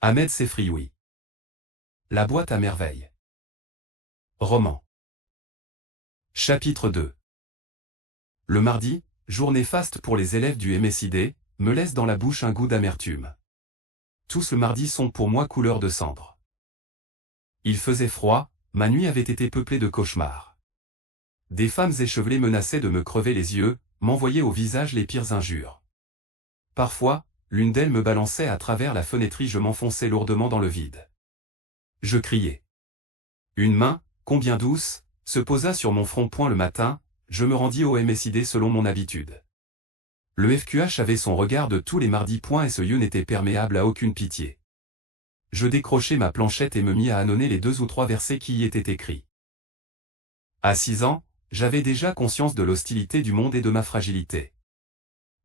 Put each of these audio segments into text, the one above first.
Ahmed Sefrioui. La boîte à merveilles. Roman. Chapitre 2. Le mardi, jour néfaste pour les élèves du MSID, me laisse dans la bouche un goût d'amertume. Tous le mardi sont pour moi couleur de cendre. Il faisait froid, ma nuit avait été peuplée de cauchemars. Des femmes échevelées menaçaient de me crever les yeux, m'envoyaient au visage les pires injures. Parfois, l'une d'elles me balançait à travers la fenêtre, je m'enfonçais lourdement dans le vide. Je criais. Une main, combien douce, se posa sur mon front. Le matin, je me rendis au MSID selon mon habitude. Le FQH avait son regard de tous les mardis. Et ce lieu n'était perméable à aucune pitié. Je décrochai ma planchette et me mis à ânonner les 2 ou 3 versets qui y étaient écrits. À 6 ans, j'avais déjà conscience de l'hostilité du monde et de ma fragilité.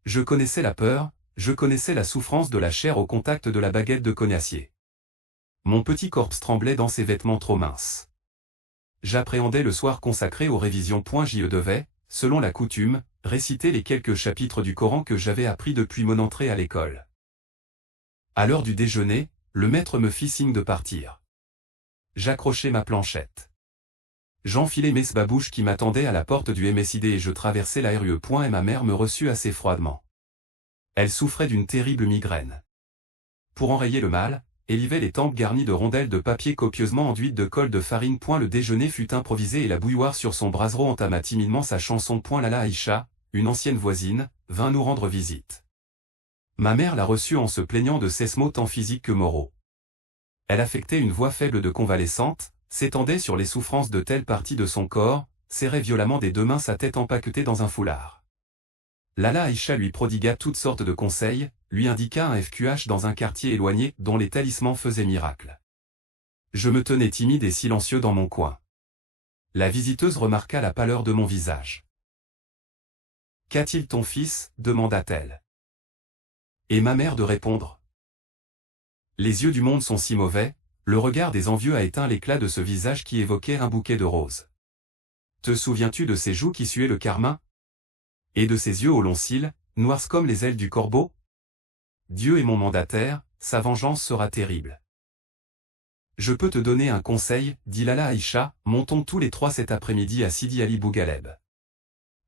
Je connaissais la peur, je connaissais la souffrance de la chair au contact de la baguette de cognacier. Mon petit corps tremblait dans ses vêtements trop minces. J'appréhendais le soir consacré aux révisions. Je devais, selon la coutume, réciter les quelques chapitres du Coran que j'avais appris depuis mon entrée à l'école. À l'heure du déjeuner, le maître me fit signe de partir. J'accrochai ma planchette. J'enfilai mes babouches qui m'attendaient à la porte du MSID et je traversai la rue. Et ma mère me reçut assez froidement. Elle souffrait d'une terrible migraine. Pour enrayer le mal, elle livait les tempes garnies de rondelles de papier copieusement enduites de colle de farine. Le déjeuner fut improvisé et la bouilloire sur son brasero entama timidement sa chanson. Lala Aïcha, une ancienne voisine, vint nous rendre visite. Ma mère la reçut en se plaignant de ses maux tant physiques que moraux. Elle affectait une voix faible de convalescente, s'étendait sur les souffrances de telle partie de son corps, serrait violemment des 2 mains sa tête empaquetée dans un foulard. Lala Aïcha lui prodigua toutes sortes de conseils, lui indiqua un FQH dans un quartier éloigné dont les talismans faisaient miracle. Je me tenais timide et silencieux dans mon coin. La visiteuse remarqua la pâleur de mon visage. « Qu'a-t-il ton fils » demanda-t-elle. Et ma mère de répondre. Les yeux du monde sont si mauvais, le regard des envieux a éteint l'éclat de ce visage qui évoquait un bouquet de roses. Te souviens-tu de ses joues qui suaient le carmin? Et de ses yeux aux longs cils, noirs comme les ailes du corbeau? Dieu est mon mandataire, sa vengeance sera terrible. Je peux te donner un conseil, dit Lala Aïcha, montons tous les 3 cet après-midi à Sidi Ali Bougaleb.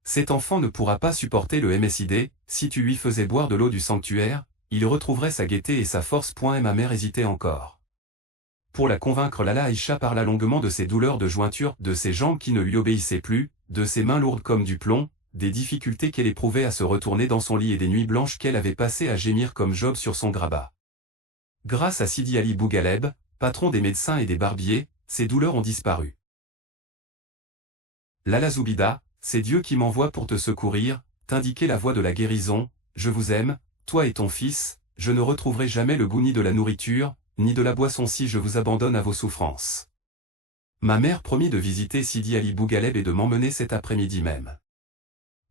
Cet enfant ne pourra pas supporter le MSID, si tu lui faisais boire de l'eau du sanctuaire, il retrouverait sa gaieté et sa force. Et ma mère hésitait encore. Pour la convaincre, Lala Aïcha parla longuement de ses douleurs de jointure, de ses jambes qui ne lui obéissaient plus, de ses mains lourdes comme du plomb, des difficultés qu'elle éprouvait à se retourner dans son lit et des nuits blanches qu'elle avait passées à gémir comme Job sur son grabat. Grâce à Sidi Ali Bougaleb, patron des médecins et des barbiers, ces douleurs ont disparu. Lala Zoubida, c'est Dieu qui m'envoie pour te secourir, t'indiquer la voie de la guérison, je vous aime, toi et ton fils, je ne retrouverai jamais le goût ni de la nourriture, ni de la boisson si je vous abandonne à vos souffrances. Ma mère promit de visiter Sidi Ali Bougaleb et de m'emmener cet après-midi même.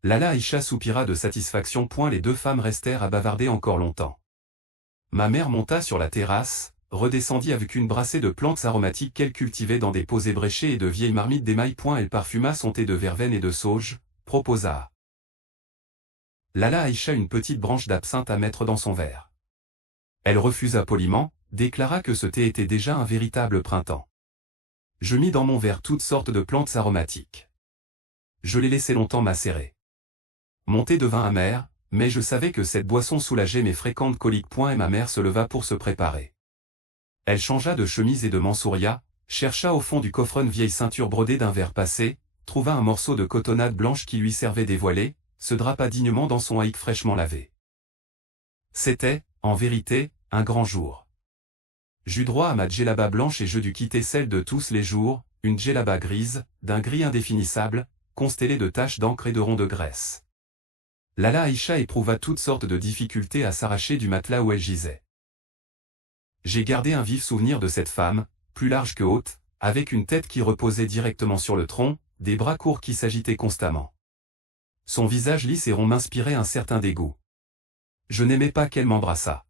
Lala Aïcha soupira de satisfaction. Les 2 femmes restèrent à bavarder encore longtemps. Ma mère monta sur la terrasse, redescendit avec une brassée de plantes aromatiques qu'elle cultivait dans des pots ébréchés et de vieilles marmites d'émail. Elle parfuma son thé de verveine et de sauge, proposa. Lala Aïcha une petite branche d'absinthe à mettre dans son verre. Elle refusa poliment, déclara que ce thé était déjà un véritable printemps. Je mis dans mon verre toutes sortes de plantes aromatiques. Je les laissai longtemps macérer. Mon thé devint amer, mais je savais que cette boisson soulageait mes fréquentes coliques. Et ma mère se leva pour se préparer. Elle changea de chemise et de mansouria, chercha au fond du coffre une vieille ceinture brodée d'un verre passé, trouva un morceau de cotonnade blanche qui lui servait dévoilé, se drapa dignement dans son haïk fraîchement lavé. C'était, en vérité, un grand jour. J'eus droit à ma djellaba blanche et je dus quitter celle de tous les jours, une djellaba grise, d'un gris indéfinissable, constellée de taches d'encre et de ronds de graisse. Lala Aïcha éprouva toutes sortes de difficultés à s'arracher du matelas où elle gisait. J'ai gardé un vif souvenir de cette femme, plus large que haute, avec une tête qui reposait directement sur le tronc, des bras courts qui s'agitaient constamment. Son visage lisse et rond m'inspirait un certain dégoût. Je n'aimais pas qu'elle m'embrassât.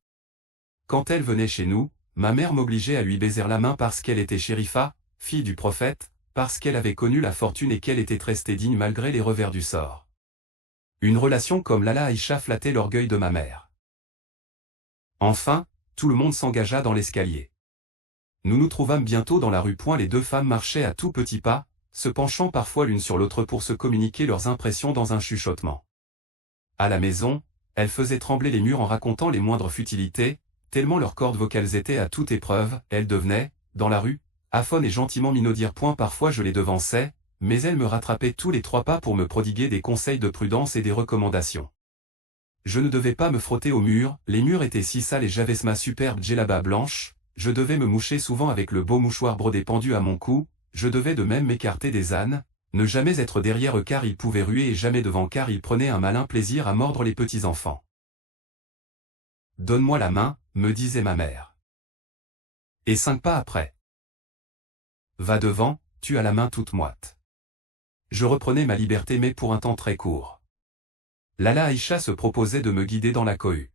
Quand elle venait chez nous, ma mère m'obligeait à lui baiser la main parce qu'elle était Shérifa, fille du prophète, parce qu'elle avait connu la fortune et qu'elle était restée digne malgré les revers du sort. Une relation comme Lala Aïcha flattait l'orgueil de ma mère. Enfin, tout le monde s'engagea dans l'escalier. Nous nous trouvâmes bientôt dans la rue Point. Les deux femmes marchaient à tout petits pas, se penchant parfois l'une sur l'autre pour se communiquer leurs impressions dans un chuchotement. À la maison, elles faisaient trembler les murs en racontant les moindres futilités, tellement leurs cordes vocales étaient à toute épreuve. Elles devenaient, dans la rue, affonnes et gentiment minaudirent. Parfois je les devançais, mais elles me rattrapaient tous les 3 pas pour me prodiguer des conseils de prudence et des recommandations. Je ne devais pas me frotter au mur, les murs étaient si sales et j'avais ma superbe djellaba blanche, je devais me moucher souvent avec le beau mouchoir brodé pendu à mon cou, je devais de même m'écarter des ânes, ne jamais être derrière eux car ils pouvaient ruer et jamais devant car ils prenaient un malin plaisir à mordre les petits enfants. « Donne-moi la main » me disait ma mère. Et 5 pas après. « Va devant, tu as la main toute moite. » Je reprenais ma liberté mais pour un temps très court. Lala Aïcha se proposait de me guider dans la cohue.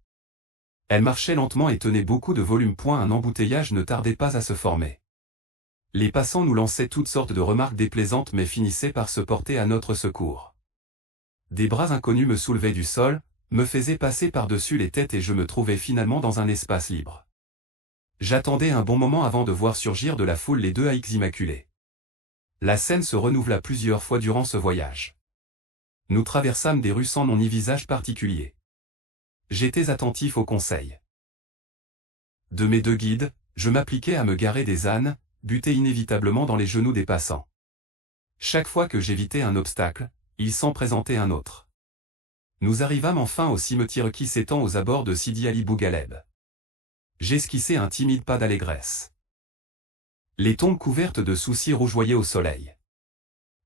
Elle marchait lentement et tenait beaucoup de volume. Un embouteillage ne tardait pas à se former. Les passants nous lançaient toutes sortes de remarques déplaisantes mais finissaient par se porter à notre secours. Des bras inconnus me soulevaient du sol, me faisaient passer par-dessus les têtes et je me trouvais finalement dans un espace libre. J'attendais un bon moment avant de voir surgir de la foule les deux haïks immaculés. La scène se renouvela plusieurs fois durant ce voyage. Nous traversâmes des rues sans nom ni visage particulier. J'étais attentif aux conseils de mes 2 guides, je m'appliquais à me garer des ânes, buter inévitablement dans les genoux des passants. Chaque fois que j'évitais un obstacle, il s'en présentait un autre. Nous arrivâmes enfin au cimetière qui s'étend aux abords de Sidi Ali Bougaleb. J'esquissais un timide pas d'allégresse. Les tombes couvertes de soucis rougeoyaient au soleil.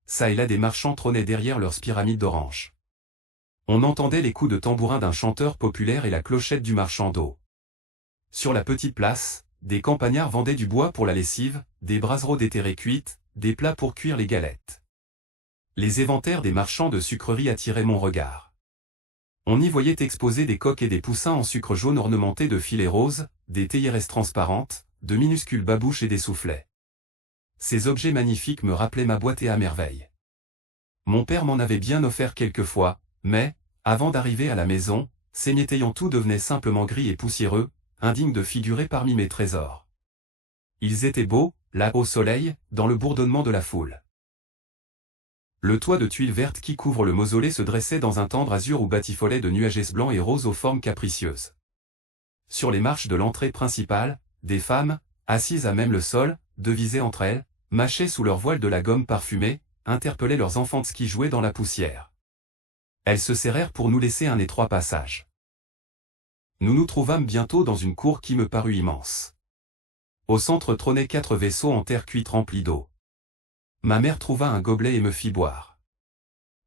Ça et là des marchands trônaient derrière leurs pyramides d'orange. On entendait les coups de tambourin d'un chanteur populaire et la clochette du marchand d'eau. Sur la petite place, des campagnards vendaient du bois pour la lessive, des brassereaux d'éterrées cuites, des plats pour cuire les galettes. Les éventaires des marchands de sucreries attiraient mon regard. On y voyait exposer des coques et des poussins en sucre jaune ornementés de filets roses, des théiéresses transparentes, de minuscules babouches et des soufflets. Ces objets magnifiques me rappelaient ma boîte et à merveille. Mon père m'en avait bien offert quelquefois, mais, avant d'arriver à la maison, ces métayants tout devenaient simplement gris et poussiéreux, indignes de figurer parmi mes trésors. Ils étaient beaux, là au soleil, dans le bourdonnement de la foule. Le toit de tuiles vertes qui couvre le mausolée se dressait dans un tendre azur où batifolaient de nuages blancs et roses aux formes capricieuses. Sur les marches de l'entrée principale, des femmes, assises à même le sol, devisaient entre elles, mâchaient sous leur voile de la gomme parfumée, interpellaient leurs enfants qui jouaient dans la poussière. Elles se serrèrent pour nous laisser un étroit passage. Nous nous trouvâmes bientôt dans une cour qui me parut immense. Au centre trônaient 4 vaisseaux en terre cuite remplis d'eau. Ma mère trouva un gobelet et me fit boire.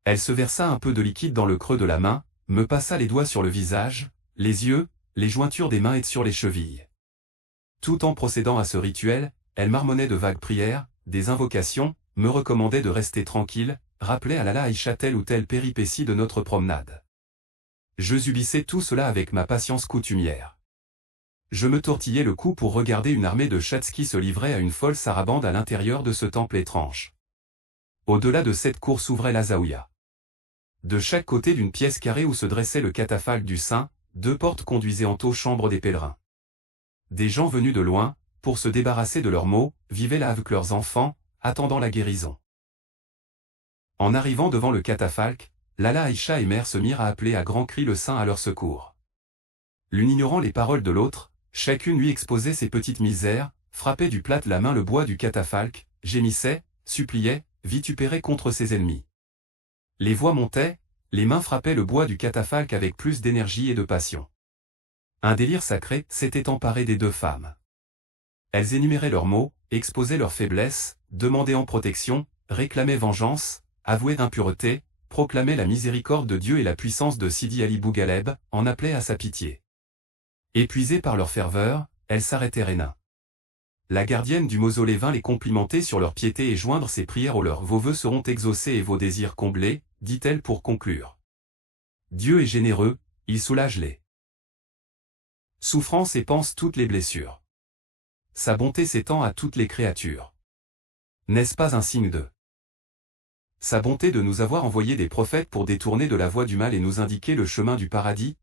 Elle se versa un peu de liquide dans le creux de la main, me passa les doigts sur le visage, les yeux, les jointures des mains et sur les chevilles. Tout en procédant à ce rituel, elle marmonnait de vagues prières, des invocations, me recommandait de rester tranquille, rappelait à Lala Aïcha telle ou telle péripétie de notre promenade. Je subissais tout cela avec ma patience coutumière. Je me tortillais le cou pour regarder une armée de chats qui se livrait à une folle sarabande à l'intérieur de ce temple étrange. Au-delà de cette cour s'ouvrait la zaouïa. De chaque côté d'une pièce carrée où se dressait le catafalque du saint, 2 portes conduisaient aux chambres des pèlerins. Des gens venus de loin, pour se débarrasser de leurs maux, vivaient là avec leurs enfants, attendant la guérison. En arrivant devant le catafalque, Lala Aïcha et mère se mirent à appeler à grands cris le saint à leur secours. L'une ignorant les paroles de l'autre, chacune lui exposait ses petites misères, frappait du plâtre la main le bois du catafalque, gémissait, suppliait, vitupérait contre ses ennemis. Les voix montaient, les mains frappaient le bois du catafalque avec plus d'énergie et de passion. Un délire sacré s'était emparé des 2 femmes. Elles énuméraient leurs maux, exposaient leurs faiblesses, demandaient en protection, réclamaient vengeance, avouaient impureté, proclamaient la miséricorde de Dieu et la puissance de Sidi Ali Bougaleb, en appelaient à sa pitié. Épuisées par leur ferveur, elles s'arrêtèrent et la gardienne du mausolée vint les complimenter sur leur piété et joindre ses prières aux leurs. Vos vœux seront exaucés et vos désirs comblés, dit-elle pour conclure. Dieu est généreux, il soulage les souffrances et panse toutes les blessures. Sa bonté s'étend à toutes les créatures. N'est-ce pas un signe de sa bonté de nous avoir envoyé des prophètes pour détourner de la voie du mal et nous indiquer le chemin du paradis?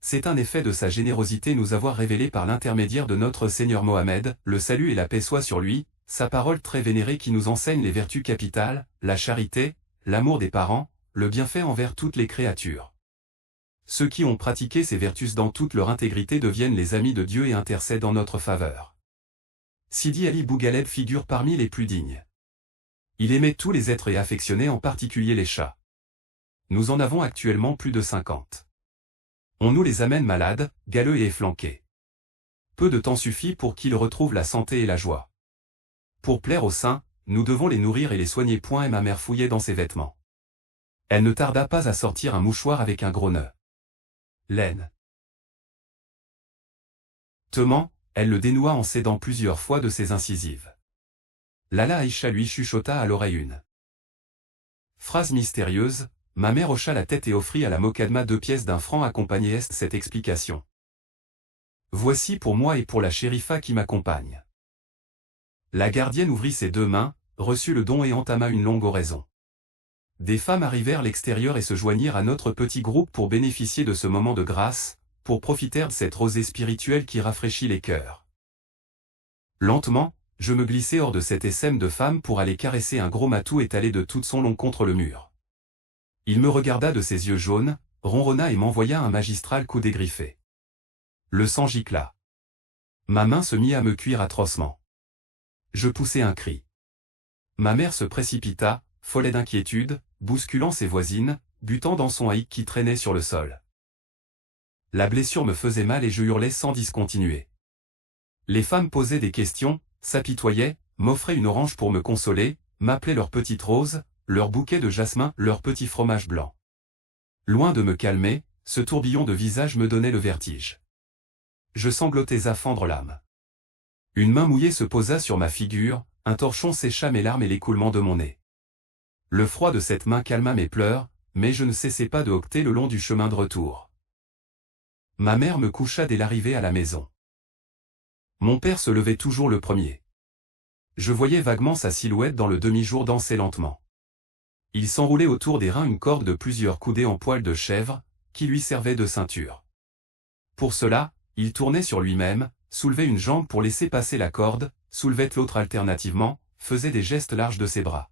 C'est un effet de sa générosité nous avoir révélé par l'intermédiaire de notre Seigneur Mohammed, le salut et la paix soient sur lui, sa parole très vénérée qui nous enseigne les vertus capitales, la charité, l'amour des parents, le bienfait envers toutes les créatures. Ceux qui ont pratiqué ces vertus dans toute leur intégrité deviennent les amis de Dieu et intercèdent en notre faveur. Sidi Ali Bougaleb figure parmi les plus dignes. Il aimait tous les êtres et affectionnait en particulier les chats. Nous en avons actuellement plus de 50. On nous les amène malades, galeux et efflanqués. Peu de temps suffit pour qu'ils retrouvent la santé et la joie. Pour plaire aux saints, nous devons les nourrir et les soigner. Et ma mère fouillait dans ses vêtements. Elle ne tarda pas à sortir un mouchoir avec un gros nœud. Laine. Tement, elle le dénoua en s'aidant plusieurs fois de ses incisives. Lala Aïcha lui chuchota à l'oreille une phrase mystérieuse. Ma mère hocha la tête et offrit à la Mokadma 2 pièces d'1 franc accompagnée cette explication. Voici pour moi et pour la chérifa qui m'accompagne. La gardienne ouvrit ses 2 mains, reçut le don et entama une longue oraison. Des femmes arrivèrent à l'extérieur et se joignirent à notre petit groupe pour bénéficier de ce moment de grâce, pour profiter de cette rosée spirituelle qui rafraîchit les cœurs. Lentement, je me glissai hors de cet essaim de femmes pour aller caresser un gros matou étalé de tout son long contre le mur. Il me regarda de ses yeux jaunes, ronronna et m'envoya un magistral coup dégriffé. Le sang gicla. Ma main se mit à me cuire atrocement. Je poussai un cri. Ma mère se précipita, folle d'inquiétude, bousculant ses voisines, butant dans son haïk qui traînait sur le sol. La blessure me faisait mal et je hurlais sans discontinuer. Les femmes posaient des questions, s'apitoyaient, m'offraient une orange pour me consoler, m'appelaient leur petite rose, leur bouquet de jasmin, leur petit fromage blanc. Loin de me calmer, ce tourbillon de visage me donnait le vertige. Je sanglotais à fendre l'âme. Une main mouillée se posa sur ma figure, un torchon sécha mes larmes et l'écoulement de mon nez. Le froid de cette main calma mes pleurs, mais je ne cessais pas de hoqueter le long du chemin de retour. Ma mère me coucha dès l'arrivée à la maison. Mon père se levait toujours le premier. Je voyais vaguement sa silhouette dans le demi-jour danser lentement. Il s'enroulait autour des reins une corde de plusieurs coudées en poil de chèvre, qui lui servait de ceinture. Pour cela, il tournait sur lui-même, soulevait une jambe pour laisser passer la corde, soulevait l'autre alternativement, faisait des gestes larges de ses bras.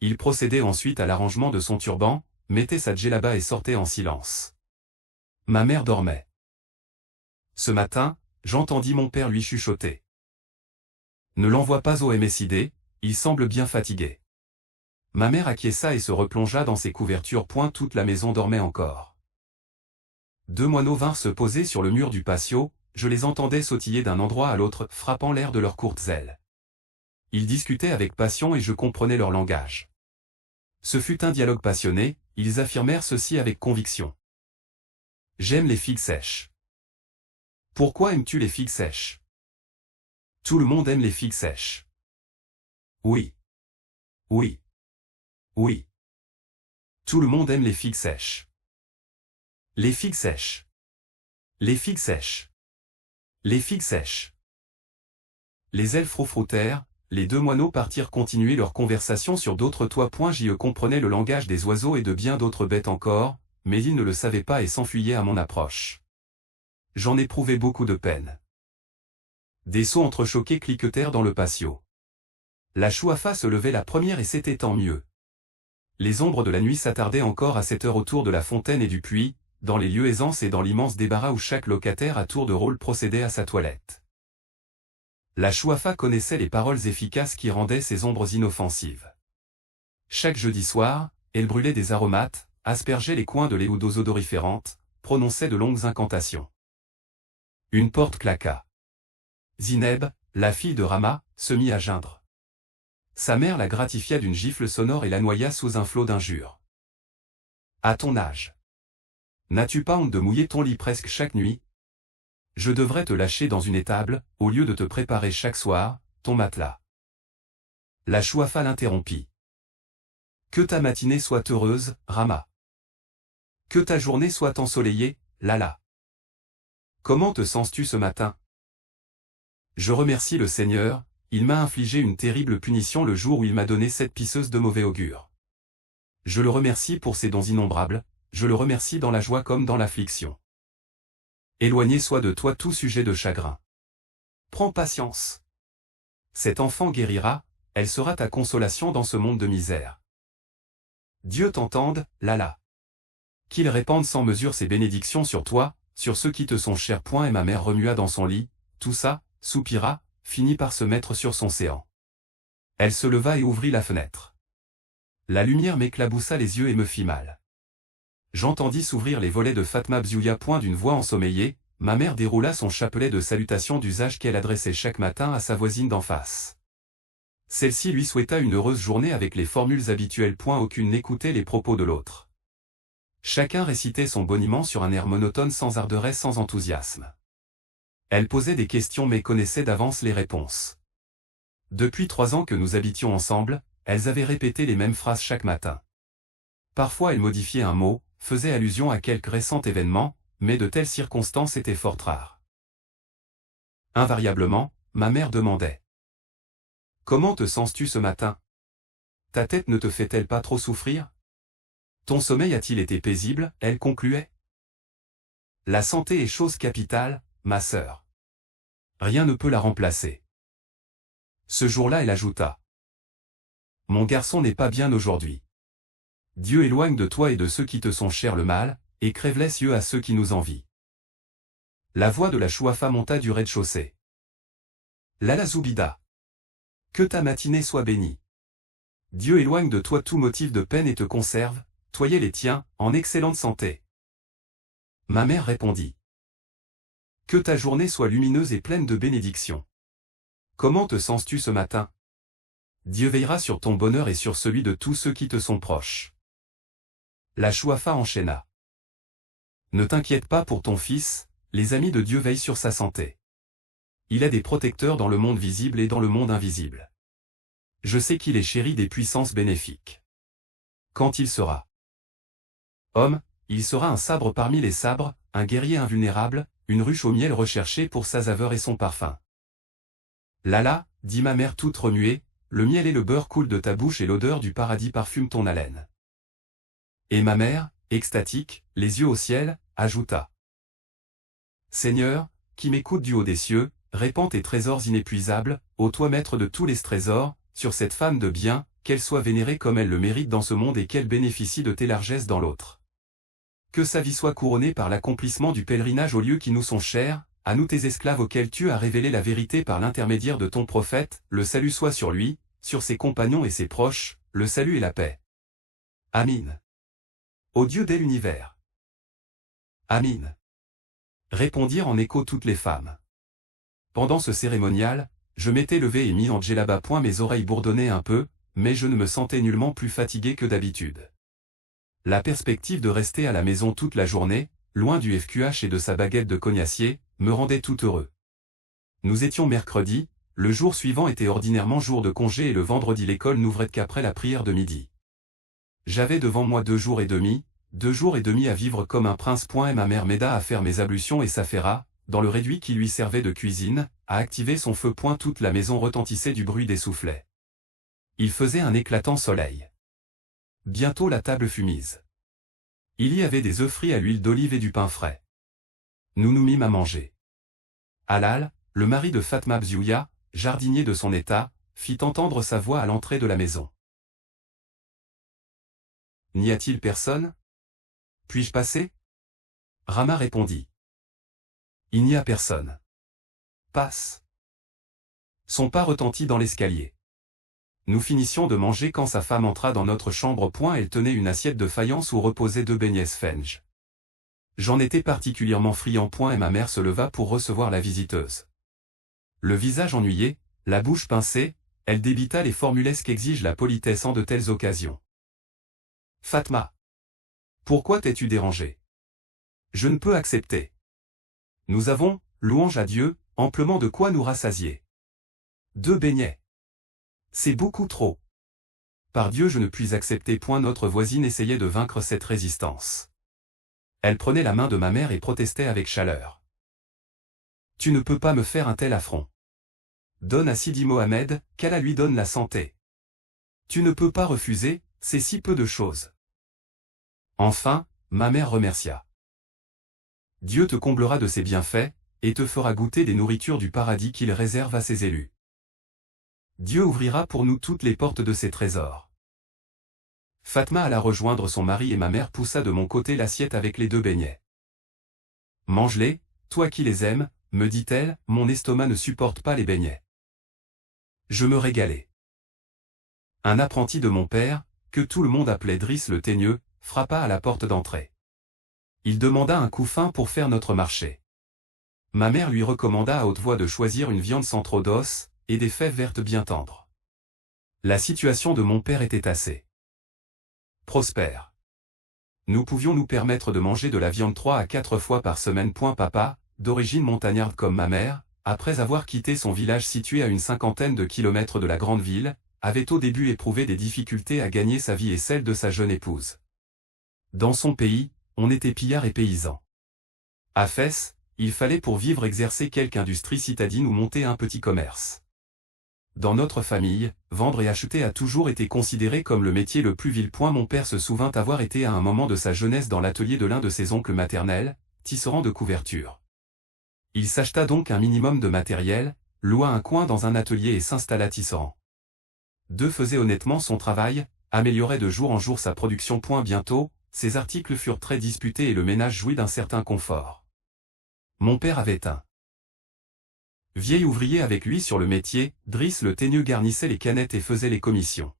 Il procédait ensuite à l'arrangement de son turban, mettait sa djellaba et sortait en silence. Ma mère dormait. Ce matin, j'entendis mon père lui chuchoter. Ne l'envoie pas au MSID, il semble bien fatigué. Ma mère acquiesça et se replongea dans ses couvertures. Toute la maison dormait encore. 2 moineaux vinrent se poser sur le mur du patio, je les entendais sautiller d'un endroit à l'autre, frappant l'air de leurs courtes ailes. Ils discutaient avec passion et je comprenais leur langage. Ce fut un dialogue passionné, ils affirmèrent ceci avec conviction. J'aime les figues sèches. Pourquoi aimes-tu les figues sèches? Tout le monde aime les figues sèches. Oui. Oui. Oui. Tout le monde aime les figues sèches. Les figues sèches. Les figues sèches. Les figues sèches. Les elfes froufroutèrent, les 2 moineaux partirent continuer leur conversation sur d'autres toits. J'y comprenais le langage des oiseaux et de bien d'autres bêtes encore, mais ils ne le savaient pas et s'enfuyaient à mon approche. J'en éprouvais beaucoup de peine. Des sauts entrechoqués cliquetèrent dans le patio. La chouafa se levait la première et c'était tant mieux. Les ombres de la nuit s'attardaient encore à cette heure autour de la fontaine et du puits, dans les lieux aisance et dans l'immense débarras où chaque locataire à tour de rôle procédait à sa toilette. La chouafa connaissait les paroles efficaces qui rendaient ces ombres inoffensives. Chaque jeudi soir, elle brûlait des aromates, aspergeait les coins de lait ou d'eaux odoriférantes, prononçait de longues incantations. Une porte claqua. Zineb, la fille de Rama, se mit à geindre. Sa mère la gratifia d'une gifle sonore et la noya sous un flot d'injures. À ton âge. N'as-tu pas honte de mouiller ton lit presque chaque nuit? Je devrais te lâcher dans une étable, au lieu de te préparer chaque soir, ton matelas. La chouafa l'interrompit. Que ta matinée soit heureuse, Rama. Que ta journée soit ensoleillée, Lala. Comment te sens-tu ce matin? Je remercie le Seigneur, il m'a infligé une terrible punition le jour où il m'a donné cette pisseuse de mauvais augure. Je le remercie pour ses dons innombrables, je le remercie dans la joie comme dans l'affliction. Éloigné soit de toi tout sujet de chagrin. Prends patience. Cet enfant guérira, elle sera ta consolation dans ce monde de misère. Dieu t'entende, Lala. Qu'il répande sans mesure ses bénédictions sur toi, sur ceux qui te sont chers. Et ma mère remua dans son lit, toussa, soupira, finit par se mettre sur son séant. Elle se leva et ouvrit la fenêtre. La lumière m'éclaboussa les yeux et me fit mal. J'entendis s'ouvrir les volets de Fatma Bziouya. D'une voix ensommeillée, ma mère déroula son chapelet de salutations d'usage qu'elle adressait chaque matin à sa voisine d'en face. Celle-ci lui souhaita une heureuse journée avec les formules habituelles. Aucune n'écoutait les propos de l'autre. Chacun récitait son boniment sur un air monotone, sans ardeur et sans enthousiasme. Elle posait des questions mais connaissait d'avance les réponses. Depuis 3 ans que nous habitions ensemble, elles avaient répété les mêmes phrases chaque matin. Parfois elle modifiait un mot, faisait allusion à quelque récent événement, mais de telles circonstances étaient fort rares. Invariablement, ma mère demandait : « Comment te sens-tu ce matin ? Ta tête ne te fait-elle pas trop souffrir ? Ton sommeil a-t-il été paisible ? Elle concluait. La santé est chose capitale, ma sœur. Rien ne peut la remplacer. Ce jour-là elle ajouta : « Mon garçon n'est pas bien aujourd'hui. Dieu éloigne de toi et de ceux qui te sont chers le mal, et crève les yeux à ceux qui nous envient. » La voix de la Chouafa monta du rez-de-chaussée. Lala Zoubida. Que ta matinée soit bénie. Dieu éloigne de toi tout motif de peine et te conserve, toi et les tiens, en excellente santé. Ma mère répondit : Que ta journée soit lumineuse et pleine de bénédictions. Comment te sens-tu ce matin ? Dieu veillera sur ton bonheur et sur celui de tous ceux qui te sont proches. La Chouafa enchaîna : Ne t'inquiète pas pour ton fils, les amis de Dieu veillent sur sa santé. Il a des protecteurs dans le monde visible et dans le monde invisible. Je sais qu'il est chéri des puissances bénéfiques. Quand il sera homme, il sera un sabre parmi les sabres, un guerrier invulnérable, une ruche au miel recherchée pour sa saveur et son parfum. Lala, dit ma mère toute remuée, le miel et le beurre coulent de ta bouche et l'odeur du paradis parfume ton haleine. Et ma mère, extatique, les yeux au ciel, ajouta : Seigneur, qui m'écoute du haut des cieux, répands tes trésors inépuisables, ô toi maître de tous les trésors, sur cette femme de bien, qu'elle soit vénérée comme elle le mérite dans ce monde et qu'elle bénéficie de tes largesses dans l'autre. Que sa vie soit couronnée par l'accomplissement du pèlerinage aux lieux qui nous sont chers, à nous tes esclaves auxquels tu as révélé la vérité par l'intermédiaire de ton prophète, le salut soit sur lui, sur ses compagnons et ses proches, le salut et la paix. Amin. Ô Dieu dès l'univers. Amin. Répondirent en écho toutes les femmes. Pendant ce cérémonial, je m'étais levé et mis en djellaba. Mes oreilles bourdonnaient un peu, mais je ne me sentais nullement plus fatigué que d'habitude. La perspective de rester à la maison toute la journée, loin du FQH et de sa baguette de cognacier, me rendait tout heureux. Nous étions mercredi, le jour suivant était ordinairement jour de congé et le vendredi l'école n'ouvrait qu'après la prière de midi. J'avais devant moi 2 jours et demi à vivre comme un prince. Et ma mère m'aida à faire mes ablutions et s'affaira, dans le réduit qui lui servait de cuisine, à activer son feu. Toute la maison retentissait du bruit des soufflets. Il faisait un éclatant soleil. Bientôt la table fut mise. Il y avait des œufs frits à l'huile d'olive et du pain frais. Nous nous mîmes à manger. Halal, le mari de Fatma Bziouya, jardinier de son état, fit entendre sa voix à l'entrée de la maison. N'y a-t-il personne ? Puis-je passer ? Rama répondit. Il n'y a personne. Passe. Son pas retentit dans l'escalier. Nous finissions de manger quand sa femme entra dans notre chambre. Elle tenait une assiette de faïence où reposaient 2 beignets Sfenj. J'en étais particulièrement friand. Et ma mère se leva pour recevoir la visiteuse. Le visage ennuyé, la bouche pincée, elle débita les formulaises qu'exige la politesse en de telles occasions. Fatma. Pourquoi t'es-tu dérangée ? Je ne peux accepter. Nous avons, louange à Dieu, amplement de quoi nous rassasier. 2 beignets. C'est beaucoup trop. Par Dieu je ne puis accepter. Notre voisine essayait de vaincre cette résistance. Elle prenait la main de ma mère et protestait avec chaleur. Tu ne peux pas me faire un tel affront. Donne à Sidi Mohamed, qu'Allah lui donne la santé. Tu ne peux pas refuser, c'est si peu de choses. Enfin, ma mère remercia. Dieu te comblera de ses bienfaits, et te fera goûter des nourritures du paradis qu'il réserve à ses élus. Dieu ouvrira pour nous toutes les portes de ses trésors. Fatma alla rejoindre son mari et ma mère poussa de mon côté l'assiette avec les 2 beignets. Mange-les, toi qui les aimes, me dit-elle, mon estomac ne supporte pas les beignets. Je me régalais. Un apprenti de mon père, que tout le monde appelait Driss le Teigneux, frappa à la porte d'entrée. Il demanda un couffin pour faire notre marché. Ma mère lui recommanda à haute voix de choisir une viande sans trop d'os, et des fèves vertes bien tendres. La situation de mon père était assez prospère. Nous pouvions nous permettre de manger de la viande 3 à 4 fois par semaine. Papa, d'origine montagnarde comme ma mère, après avoir quitté son village situé à une 50aine de kilomètres de la grande ville, avait au début éprouvé des difficultés à gagner sa vie et celle de sa jeune épouse. Dans son pays, on était pillard et paysan. À Fès, il fallait pour vivre exercer quelque industrie citadine ou monter un petit commerce. Dans notre famille, vendre et acheter a toujours été considéré comme le métier le plus vil. Mon père se souvint avoir été à un moment de sa jeunesse dans l'atelier de l'un de ses oncles maternels, tisserand de couvertures. Il s'acheta donc un minimum de matériel, loua un coin dans un atelier et s'installa tisserand. Faisait honnêtement son travail, améliorait de jour en jour sa production. Bientôt, ses articles furent très disputés et le ménage jouit d'un certain confort. Mon père avait un vieil ouvrier avec lui sur le métier, Driss le Teigneux garnissait les canettes et faisait les commissions.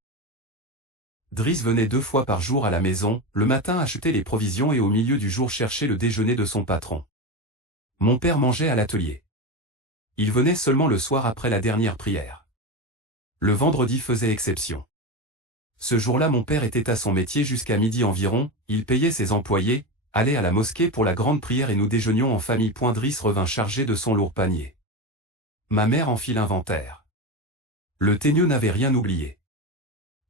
Driss venait 2 fois par jour à la maison, le matin acheter les provisions et au milieu du jour chercher le déjeuner de son patron. Mon père mangeait à l'atelier. Il venait seulement le soir après la dernière prière. Le vendredi faisait exception. Ce jour-là mon père était à son métier jusqu'à midi environ, il payait ses employés, allait à la mosquée pour la grande prière et nous déjeunions en famille. Driss revint chargé de son lourd panier. Ma mère en fit l'inventaire. Le Teigneux n'avait rien oublié.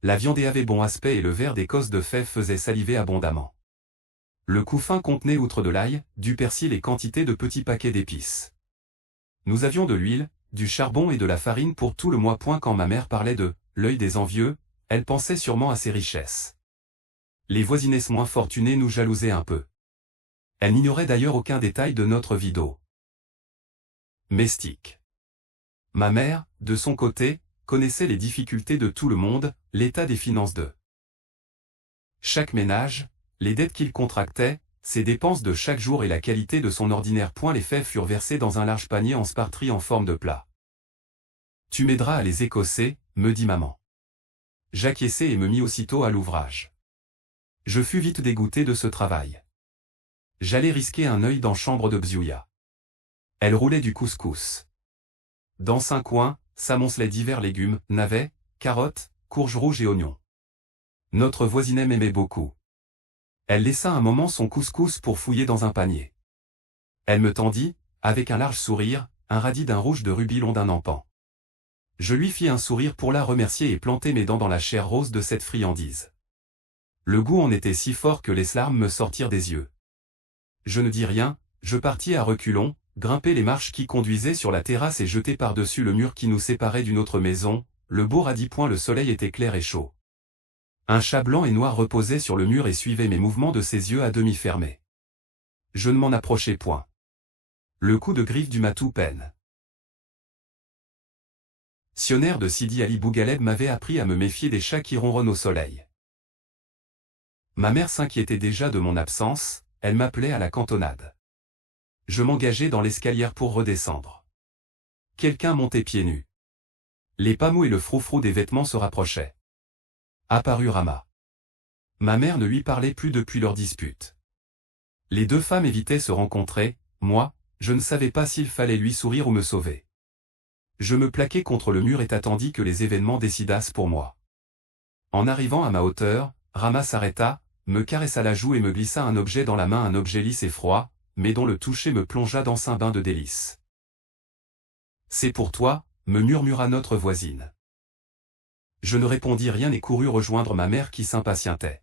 La viande avait bon aspect et le verre d'écosse de fèves faisait saliver abondamment. Le couffin contenait outre de l'ail, du persil et quantité de petits paquets d'épices. Nous avions de l'huile, du charbon et de la farine pour tout le mois. Quand ma mère parlait de « l'œil des envieux », elle pensait sûrement à ses richesses. Les voisinesses moins fortunées nous jalousaient un peu. Elle n'ignorait d'ailleurs aucun détail de notre vie domestique. Ma mère, de son côté, connaissait les difficultés de tout le monde, l'état des finances de chaque ménage, les dettes qu'il contractait, ses dépenses de chaque jour et la qualité de son ordinaire. Les fèves furent versées dans un large panier en sparterie en forme de plat. Tu m'aideras à les écosser, me dit maman. J'acquiesçai et me mis aussitôt à l'ouvrage. Je fus vite dégoûté de ce travail. J'allais risquer un œil dans chambre de Bziouya. Elle roulait du couscous. Dans un coin, s'amoncelaient divers légumes, navets, carottes, courges rouges et oignons. Notre voisinette m'aimait beaucoup. Elle laissa un moment son couscous pour fouiller dans un panier. Elle me tendit, avec un large sourire, un radis d'un rouge de rubis long d'un empan. Je lui fis un sourire pour la remercier et plantai mes dents dans la chair rose de cette friandise. Le goût en était si fort que les larmes me sortirent des yeux. Je ne dis rien, je partis à reculons, grimper les marches qui conduisaient sur la terrasse et jeter par-dessus le mur qui nous séparait d'une autre maison, le beau radis. Le soleil était clair et chaud. Un chat blanc et noir reposait sur le mur et suivait mes mouvements de ses yeux à demi fermés. Je ne m'en approchai point. Le coup de griffe du matou peine. Sionnaire de Sidi Ali Bougaleb m'avait appris à me méfier des chats qui ronronnent au soleil. Ma mère s'inquiétait déjà de mon absence, elle m'appelait à la cantonade. Je m'engageai dans l'escalier pour redescendre. Quelqu'un montait pieds nus. Les pas mous et le froufrou des vêtements se rapprochaient. Apparut Rama. Ma mère ne lui parlait plus depuis leur dispute. Les 2 femmes évitaient se rencontrer, moi, je ne savais pas s'il fallait lui sourire ou me sauver. Je me plaquai contre le mur et attendis que les événements décidassent pour moi. En arrivant à ma hauteur, Rama s'arrêta, me caressa la joue et me glissa un objet dans la main, un objet lisse et froid, mais dont le toucher me plongea dans un bain de délices. « C'est pour toi », me murmura notre voisine. Je ne répondis rien et courus rejoindre ma mère qui s'impatientait.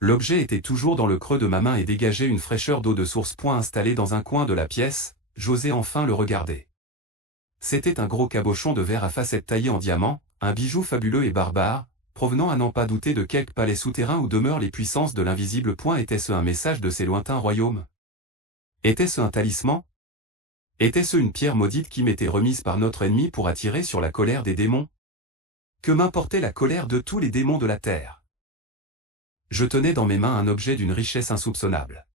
L'objet était toujours dans le creux de ma main et dégageait une fraîcheur d'eau de source. Installé dans un coin de la pièce, j'osai enfin le regarder. C'était un gros cabochon de verre à facettes taillé en diamant, un bijou fabuleux et barbare, provenant à n'en pas douter de quelque palais souterrain où demeurent les puissances de l'invisible. Était-ce un message de ces lointains royaumes? Était-ce un talisman? Était-ce une pierre maudite qui m'était remise par notre ennemi pour attirer sur la colère des démons? Que m'importait la colère de tous les démons de la terre? Je tenais dans mes mains un objet d'une richesse insoupçonnable.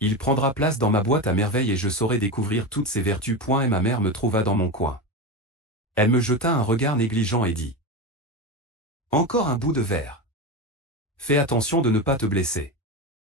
Il prendra place dans ma boîte à merveille et je saurai découvrir toutes ses vertus. Et ma mère me trouva dans mon coin. Elle me jeta un regard négligent et dit: Encore un bout de verre. Fais attention de ne pas te blesser.